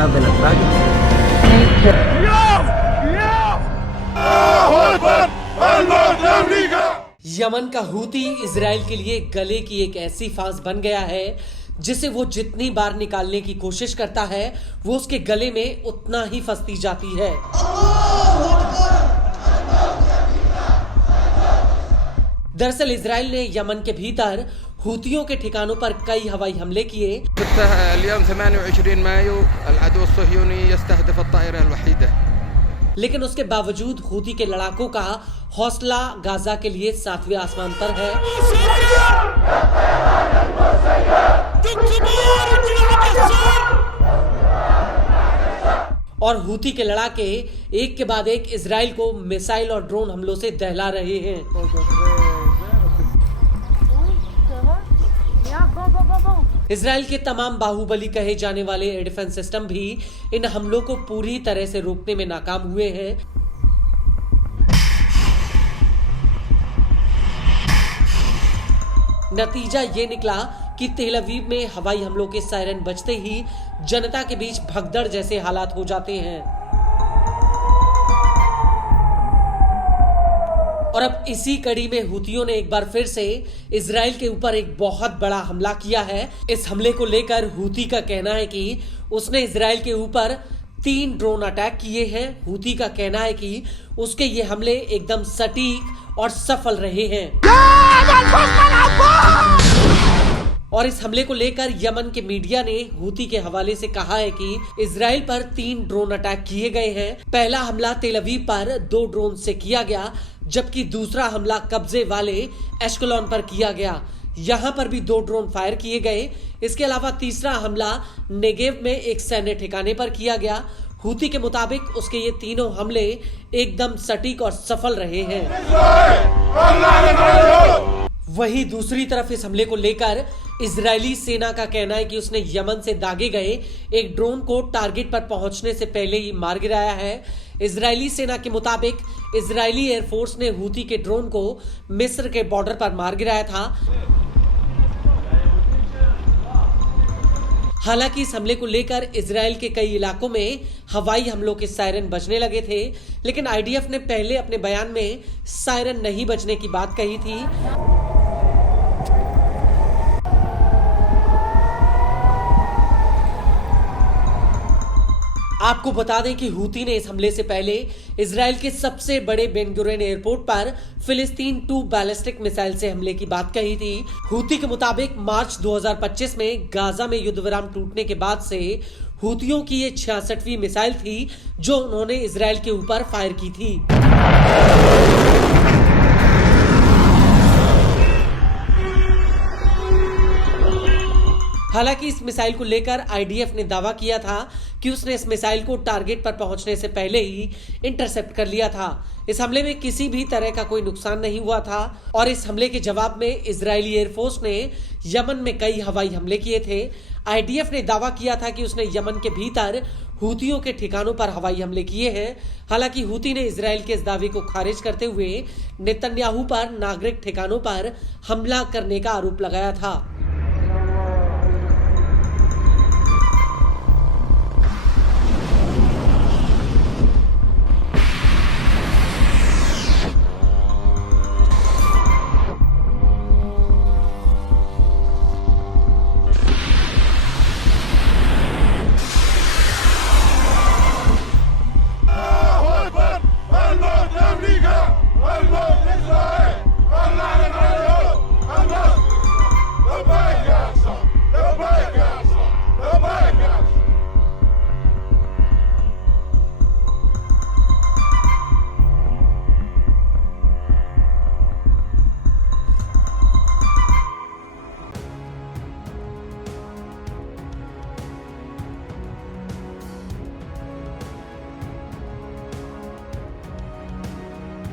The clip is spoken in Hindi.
sabe la trágica. यमन का हूती इजराइल के लिए गले की एक ऐसी फांस बन गया है जिसे वो जितनी बार निकालने की कोशिश करता है वो उसके गले में उतना ही फंसती जाती है। दरअसल इजराइल ने यमन के भीतर हूतियों के ठिकानों पर कई हवाई हमले किए। लेकिन उसके बावजूद हूती के लड़ाकों का हौसला गाजा के लिए 7वें आसमान पर है और हूती के लड़ाके एक के बाद एक इजराइल को मिसाइल और ड्रोन हमलों से दहला रहे हैं। इजराइल के तमाम बाहुबली कहे जाने वाले एयर डिफेंस सिस्टम भी इन हमलों को पूरी तरह से रोकने में नाकाम हुए हैं। नतीजा ये निकला कि तेल अवीव में हवाई हमलों के सायरन बजते ही जनता के बीच भगदड़ जैसे हालात हो जाते हैं और अब इसी कड़ी में हूतियों ने एक बार फिर से इजराइल के ऊपर एक बहुत बड़ा हमला किया है। इस हमले को लेकर हूती का कहना है कि उसने इजराइल के ऊपर 3 ड्रोन अटैक किए हैं। हूती का कहना है कि उसके ये हमले एकदम सटीक और सफल रहे हैं और इस हमले को लेकर यमन के मीडिया ने हूती के हवाले से कहा है कि इजराइल पर 3 ड्रोन अटैक किए गए हैं। पहला हमला तेल अवीव पर 2 ड्रोन से किया गया जबकि दूसरा हमला कब्जे वाले एश्कलोन पर किया गया। यहाँ पर भी 2 ड्रोन फायर किए गए। इसके अलावा तीसरा हमला नेगेव में एक सैन्य ठिकाने पर किया गया। हूती के मुताबिक उसके ये तीनों हमले एकदम सटीक और सफल रहे हैं। वहीं दूसरी तरफ इस हमले को लेकर इजरायली सेना का कहना है कि उसने यमन से दागे गए एक ड्रोन को टारगेट पर पहुंचने से पहले ही मार गिराया है। इजरायली सेना के मुताबिक इजरायली एयरफोर्स ने हूती के ड्रोन को मिस्र के बॉर्डर पर मार गिराया था। हालांकि इस हमले को लेकर इजराइल के कई इलाकों में हवाई हमलों के सायरन बजने लगे थे, लेकिन आईडीएफ ने पहले अपने बयान में सायरन नहीं बजने की बात कही थी। आपको बता दें कि हूती ने इस हमले से पहले इजराइल के सबसे बड़े बेन गुरियन एयरपोर्ट पर फिलिस्तीन 2 बैलिस्टिक मिसाइल से हमले की बात कही थी। हूती के मुताबिक मार्च 2025 में गाजा में युद्ध विराम टूटने के बाद से हूतियों की ये 66वीं मिसाइल थी जो उन्होंने इजराइल के ऊपर फायर की थी। हालांकि इस मिसाइल को लेकर आईडीएफ ने दावा किया था कि उसने इस मिसाइल को टारगेट पर पहुंचने से पहले ही इंटरसेप्ट कर लिया था। इस हमले में किसी भी तरह का कोई नुकसान नहीं हुआ था और इस हमले के जवाब में इजरायली एयरफोर्स ने यमन में कई हवाई हमले किए थे। आईडीएफ ने दावा किया था कि उसने यमन के भीतर हूतियों के ठिकानों पर हवाई हमले किए हैं। हालांकि हूती ने इजराइल के इस दावे को खारिज करते हुए नेतन्याहू पर नागरिक ठिकानों पर हमला करने का आरोप लगाया था।